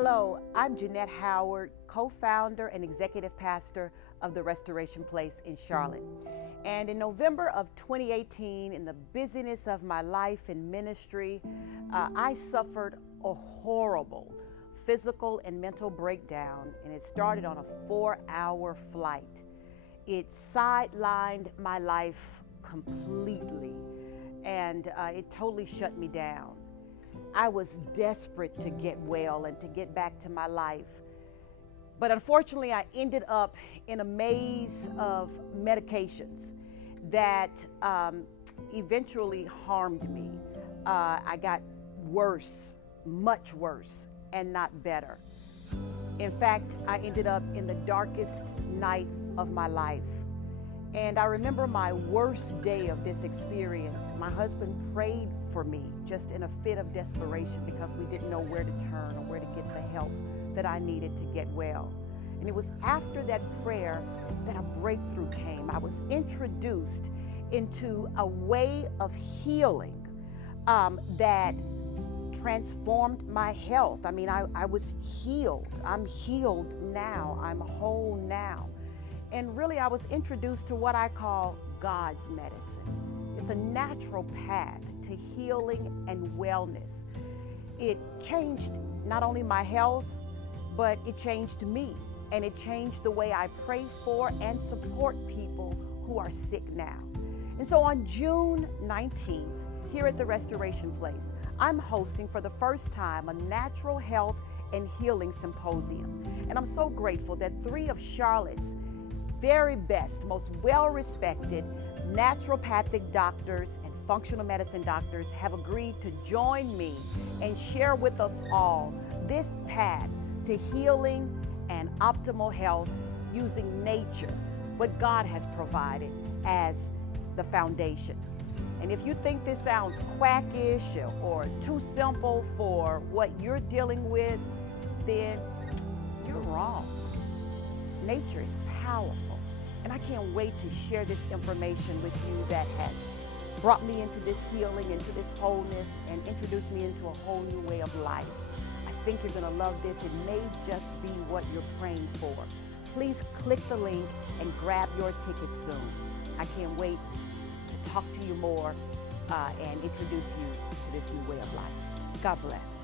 Hello, I'm Genette Howard, co-founder and executive pastor of the Restoration Place in Charlotte. And in November of 2018, in the busyness of my life and ministry, I suffered a horrible physical and mental breakdown, and it started on a 4-hour flight. It sidelined my life completely, and it totally shut me down. I was desperate to get well and to get back to my life. But unfortunately, I ended up in a maze of medications that eventually harmed me. I got worse, much worse, and not better. In fact, I ended up in the darkest night of my life. And I remember my worst day of this experience. My husband prayed for me just in a fit of desperation because we didn't know where to turn or where to get the help that I needed to get well. And it was after that prayer that a breakthrough came. I was introduced into a way of healing that transformed my health. I mean, I was healed. I'm healed now. I'm whole now. And really, I was introduced to what I call God's medicine. It's a natural path to healing and wellness. It changed not only my health, but it changed me. And it changed the way I pray for and support people who are sick now. And so on June 19th, here at the Restoration Place, I'm hosting for the first time a natural health and healing symposium. And I'm so grateful that 3 of Charlotte's very best, most well-respected naturopathic doctors and functional medicine doctors have agreed to join me and share with us all this path to healing and optimal health using nature, what God has provided as the foundation. And if you think this sounds quackish or too simple for what you're dealing with, then you're wrong. Nature is powerful, and I can't wait to share this information with you that has brought me into this healing, into this wholeness, and introduced me into a whole new way of life. I think you're going to love this. It may just be what you're praying for. Please click the link and grab your ticket soon. I can't wait to talk to you more and introduce you to this new way of life. God bless.